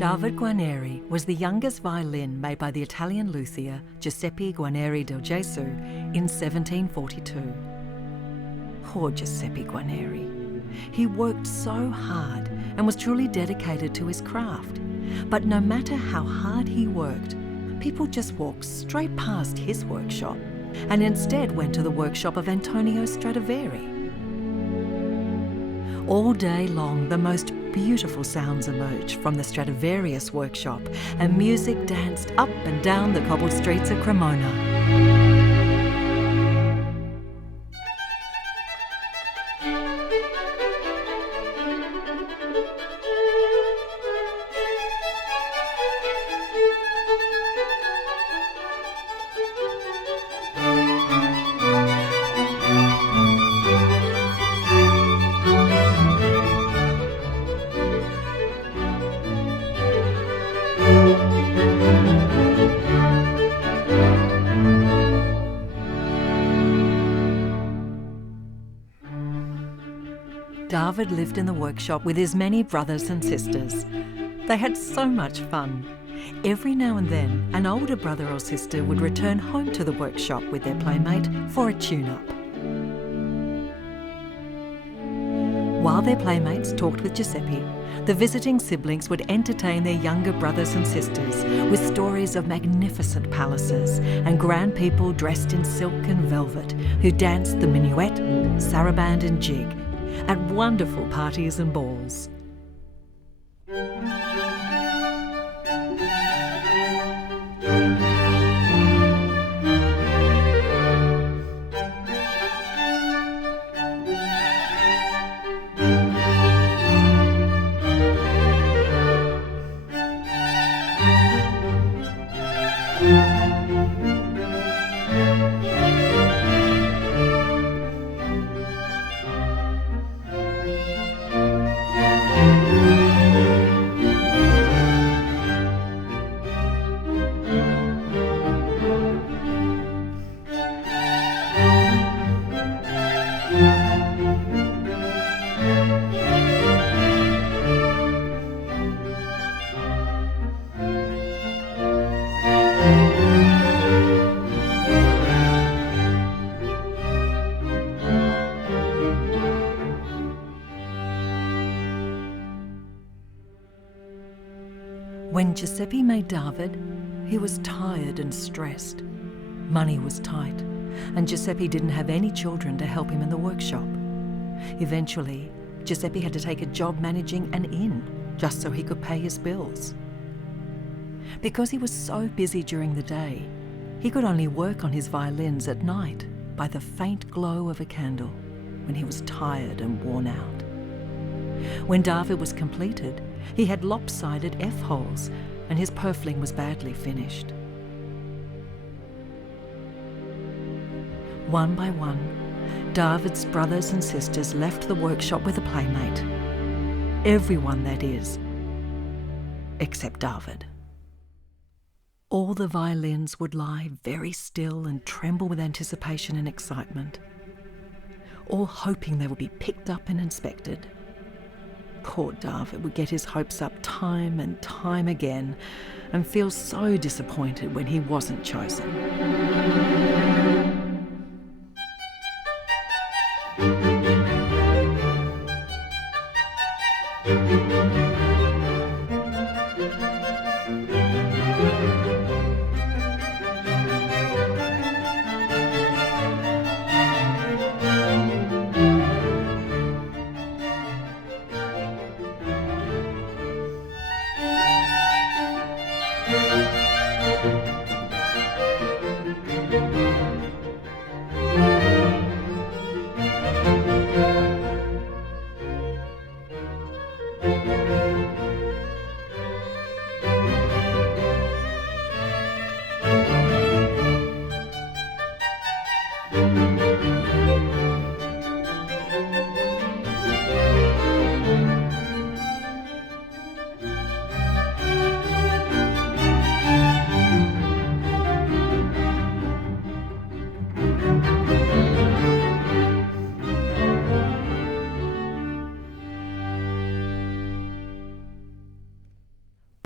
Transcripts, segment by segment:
David Guarneri was the youngest violin made by the Italian luthier Giuseppe Guarneri del Gesù in 1742. Poor Giuseppe Guarneri. He worked so hard and was truly dedicated to his craft. But no matter how hard he worked, people just walked straight past his workshop and instead went to the workshop of Antonio Stradivari. All day long, the most beautiful sounds emerged from the Stradivarius workshop, and music danced up and down the cobbled streets of Cremona. David lived in the workshop with his many brothers and sisters. They had so much fun. Every now and then, an older brother or sister would return home to the workshop with their playmate for a tune-up. While their playmates talked with Giuseppe, the visiting siblings would entertain their younger brothers and sisters with stories of magnificent palaces and grand people dressed in silk and velvet who danced the minuet, saraband and jig at wonderful parties and balls. When Giuseppe made David, he was tired and stressed. Money was tight, and Giuseppe didn't have any children to help him in the workshop. Eventually, Giuseppe had to take a job managing an inn just so he could pay his bills. Because he was so busy during the day, he could only work on his violins at night by the faint glow of a candle when he was tired and worn out. When David was completed, he had lopsided F-holes and his purfling was badly finished. One by one, David's brothers and sisters left the workshop with a playmate. Everyone, that is, except David. All the violins would lie very still and tremble with anticipation and excitement, all hoping they would be picked up and inspected. Poor David would get his hopes up time and time again and feel so disappointed when he wasn't chosen.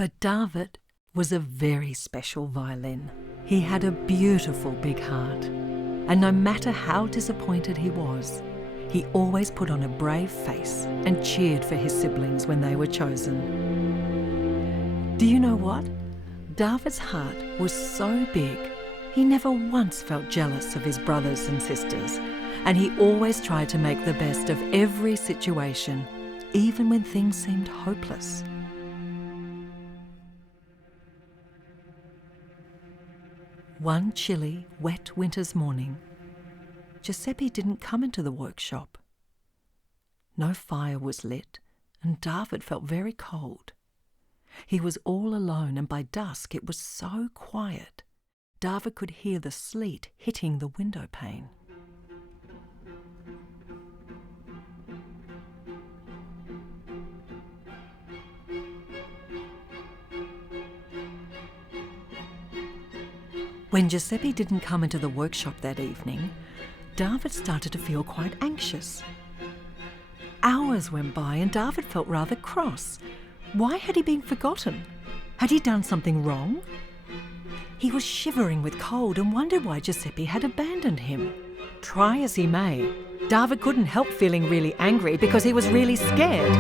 But David was a very special violin. He had a beautiful big heart, and no matter how disappointed he was, he always put on a brave face and cheered for his siblings when they were chosen. Do you know what? David's heart was so big, he never once felt jealous of his brothers and sisters, and he always tried to make the best of every situation, even when things seemed hopeless. One chilly, wet winter's morning, Giuseppe didn't come into the workshop. No fire was lit, and David felt very cold. He was all alone, and by dusk it was so quiet, David could hear the sleet hitting the window pane. When Giuseppe didn't come into the workshop that evening, David started to feel quite anxious. Hours went by and David felt rather cross. Why had he been forgotten? Had he done something wrong? He was shivering with cold and wondered why Giuseppe had abandoned him. Try as he may, David couldn't help feeling really angry because he was really scared.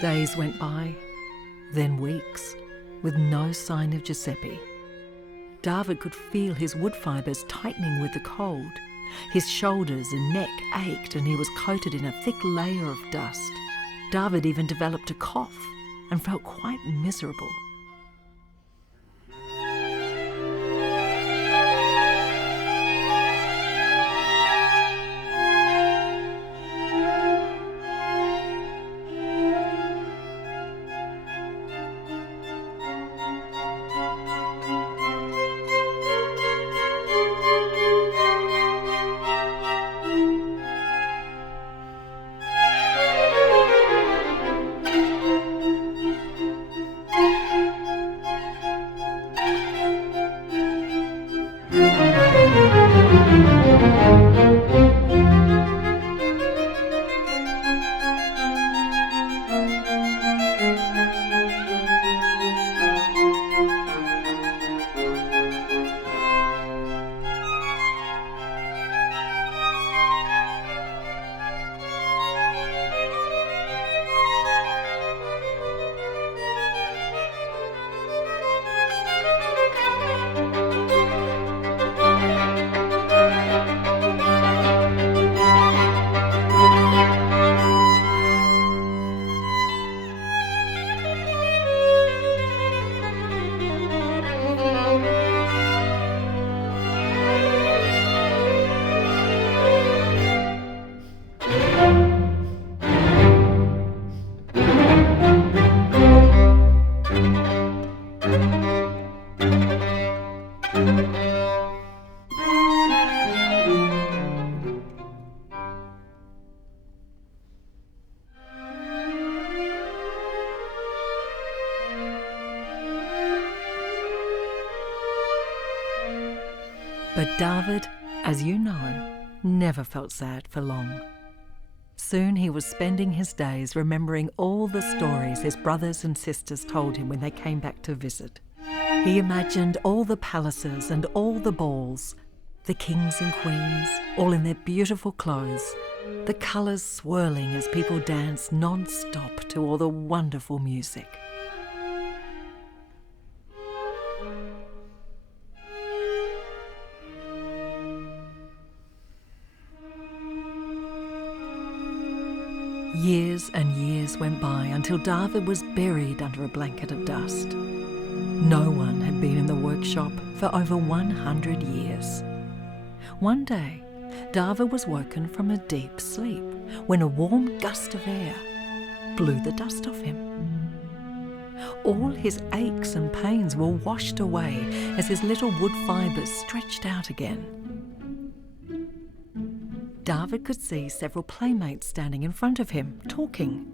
Days went by, then weeks, with no sign of Giuseppe. David could feel his wood fibres tightening with the cold. His shoulders and neck ached and he was coated in a thick layer of dust. David even developed a cough and felt quite miserable. But David, as you know, never felt sad for long. Soon he was spending his days remembering all the stories his brothers and sisters told him when they came back to visit. He imagined all the palaces and all the balls, the kings and queens, all in their beautiful clothes, the colours swirling as people danced non-stop to all the wonderful music. Years and years went by until David was buried under a blanket of dust. No one had been in the workshop for over 100 years. One day, David was woken from a deep sleep when a warm gust of air blew the dust off him. All his aches and pains were washed away as his little wood fibres stretched out again. David could see several playmates standing in front of him, talking.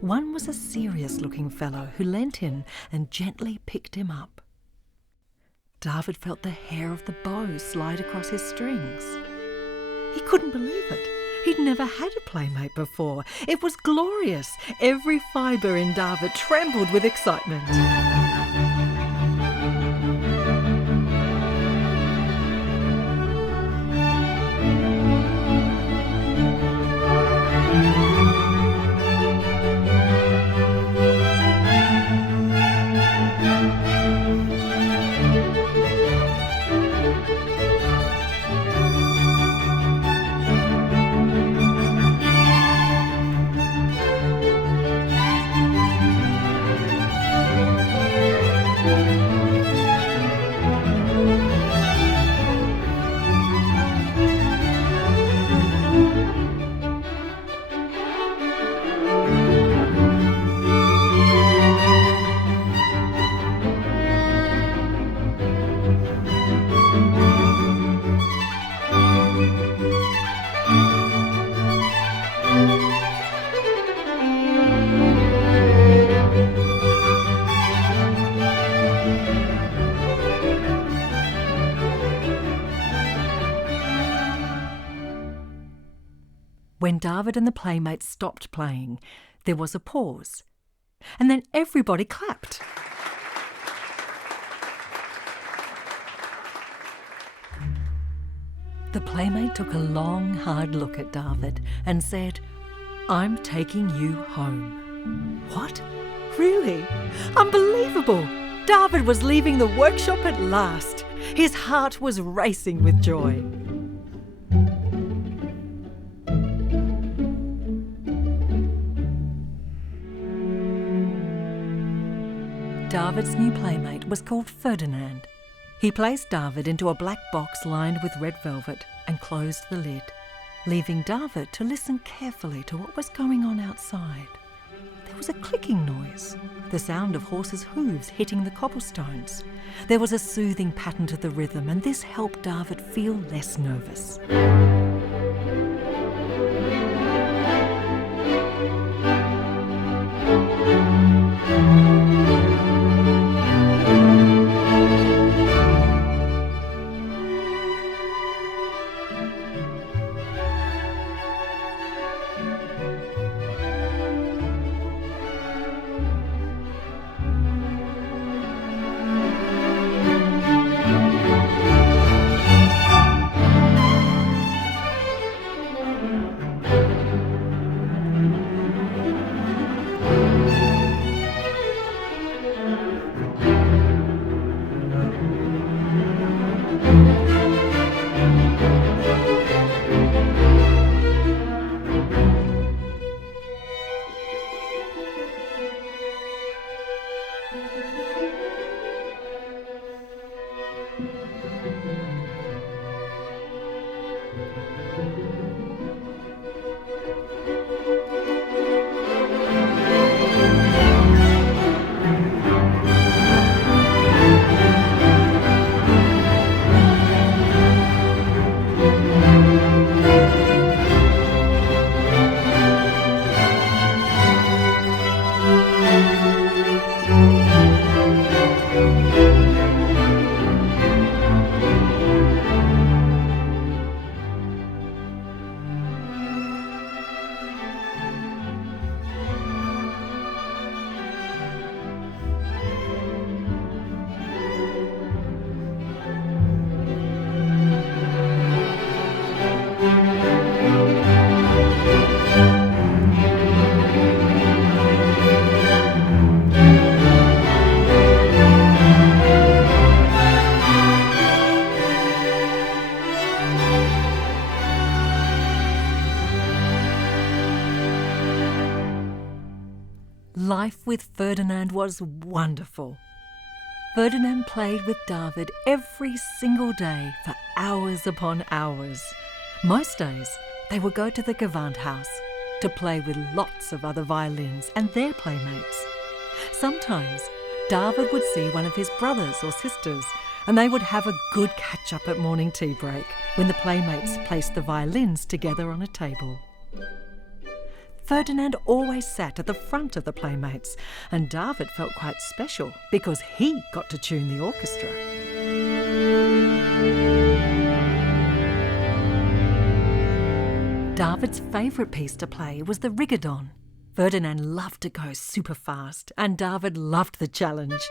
One was a serious-looking fellow who leant in and gently picked him up. David felt the hair of the bow slide across his strings. He couldn't believe it. He'd never had a playmate before. It was glorious. Every fibre in David trembled with excitement. When David and the playmates stopped playing, there was a pause, and then everybody clapped. The playmate took a long, hard look at David and said, "I'm taking you home." What? Really? Unbelievable! David was leaving the workshop at last. His heart was racing with joy. David's new playmate was called Ferdinand. He placed David into a black box lined with red velvet and closed the lid, leaving David to listen carefully to what was going on outside. There was a clicking noise, the sound of horses' hooves hitting the cobblestones. There was a soothing pattern to the rhythm, and this helped David feel less nervous. Life with Ferdinand was wonderful. Ferdinand played with David every single day for hours upon hours. Most days, they would go to the Gewandhaus to play with lots of other violins and their playmates. Sometimes, David would see one of his brothers or sisters, and they would have a good catch-up at morning tea break when the playmates placed the violins together on a table. Ferdinand always sat at the front of the playmates, and David felt quite special because he got to tune the orchestra. David's favourite piece to play was the Rigodon. Ferdinand loved to go super fast, and David loved the challenge.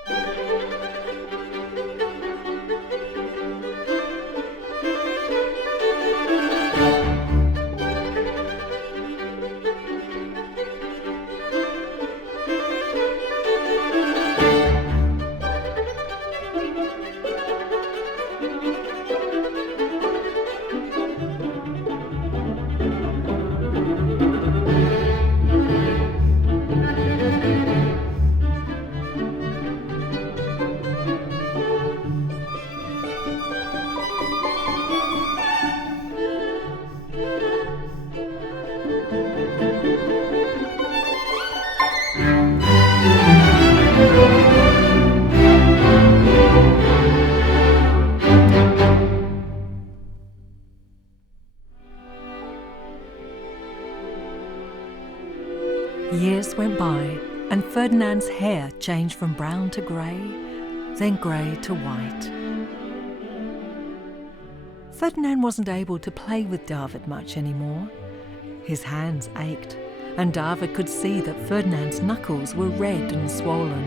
Years went by, and Ferdinand's hair changed from brown to grey, then grey to white. Ferdinand wasn't able to play with David much anymore. His hands ached, and David could see that Ferdinand's knuckles were red and swollen.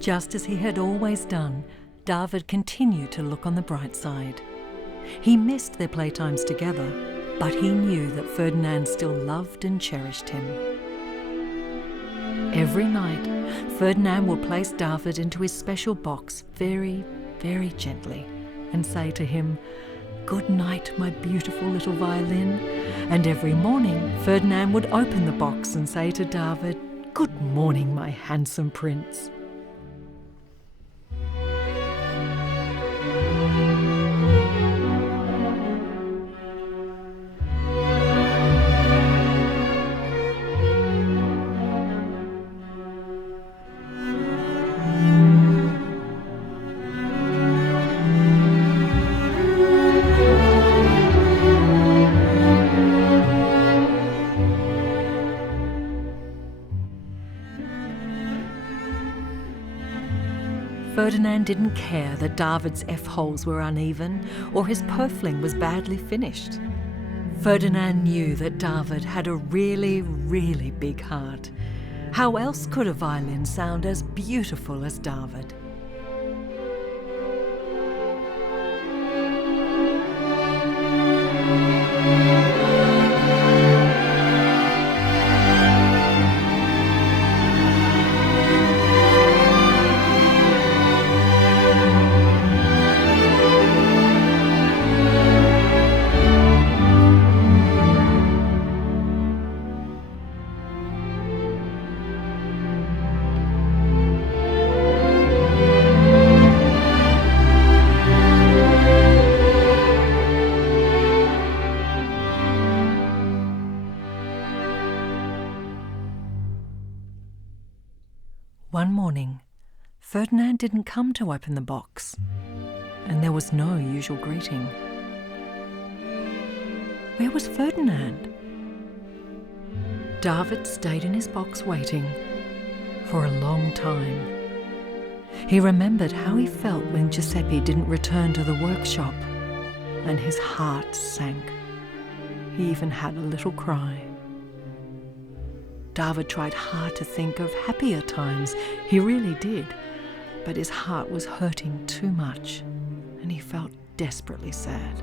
Just as he had always done, David continued to look on the bright side. He missed their playtimes together, but he knew that Ferdinand still loved and cherished him. Every night, Ferdinand would place David into his special box very, very gently and say to him, "Good night, my beautiful little violin." And every morning, Ferdinand would open the box and say to David, "Good morning, my handsome prince." Ferdinand didn't care that David's F-holes were uneven or his purfling was badly finished. Ferdinand knew that David had a really, really big heart. How else could a violin sound as beautiful as David? One morning, Ferdinand didn't come to open the box, and there was no usual greeting. Where was Ferdinand? David stayed in his box waiting for a long time. He remembered how he felt when Giuseppe didn't return to the workshop, and his heart sank. He even had a little cry. David tried hard to think of happier times. He really did. But his heart was hurting too much, and he felt desperately sad.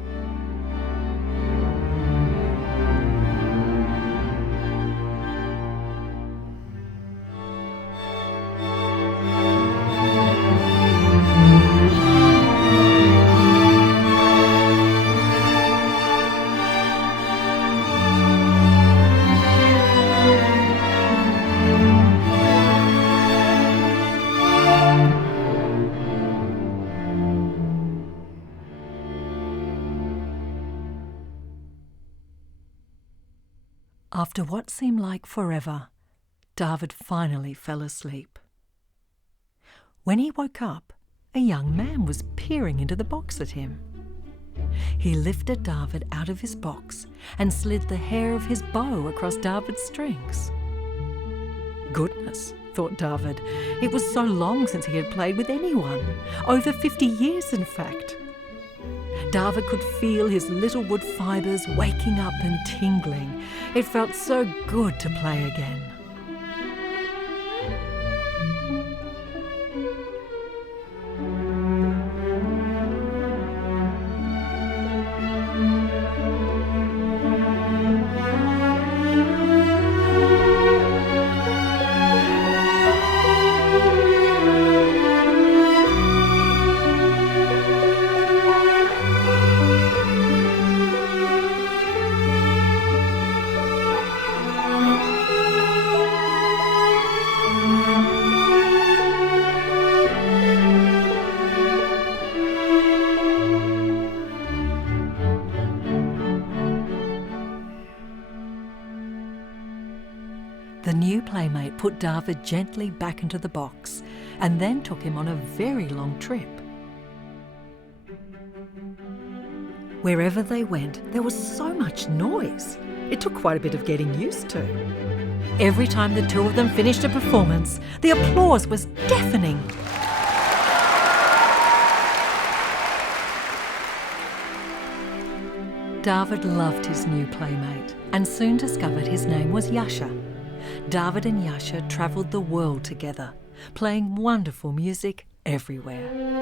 After what seemed like forever, David finally fell asleep. When he woke up, a young man was peering into the box at him. He lifted David out of his box and slid the hair of his bow across David's strings. Goodness, thought David, it was so long since he had played with anyone, over 50 years in fact. David could feel his little wood fibres waking up and tingling. It felt so good to play again. The new playmate put David gently back into the box and then took him on a very long trip. Wherever they went, there was so much noise. It took quite a bit of getting used to. Every time the two of them finished a performance, the applause was deafening. David loved his new playmate and soon discovered his name was Yasha. David and Yasha travelled the world together, playing wonderful music everywhere.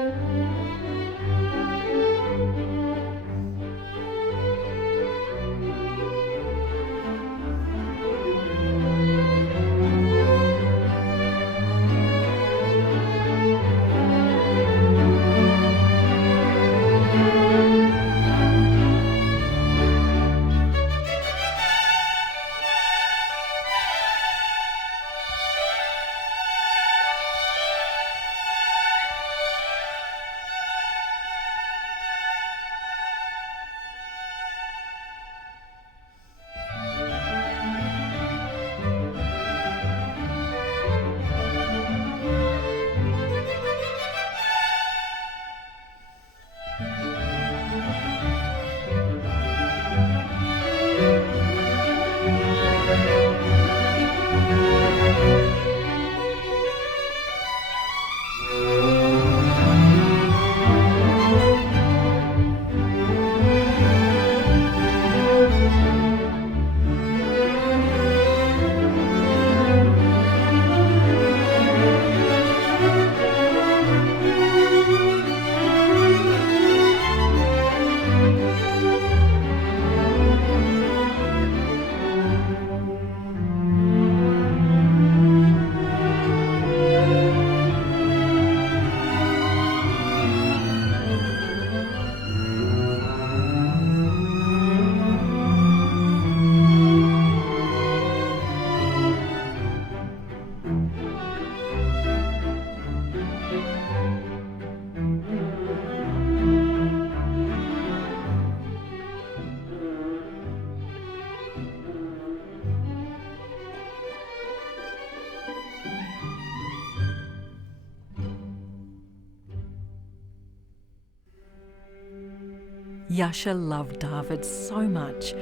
Yasha loved David so much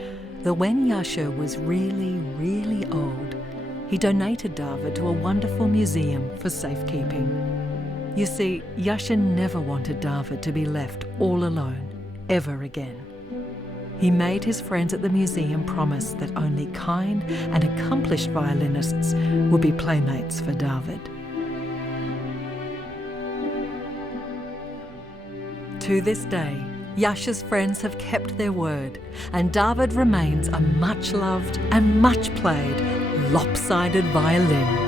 that when Yasha was really, really old, he donated David to a wonderful museum for safekeeping. You see, Yasha never wanted David to be left all alone, ever again. He made his friends at the museum promise that only kind and accomplished violinists would be playmates for David. To this day, Yasha's friends have kept their word, and David remains a much-loved and much-played lopsided violin.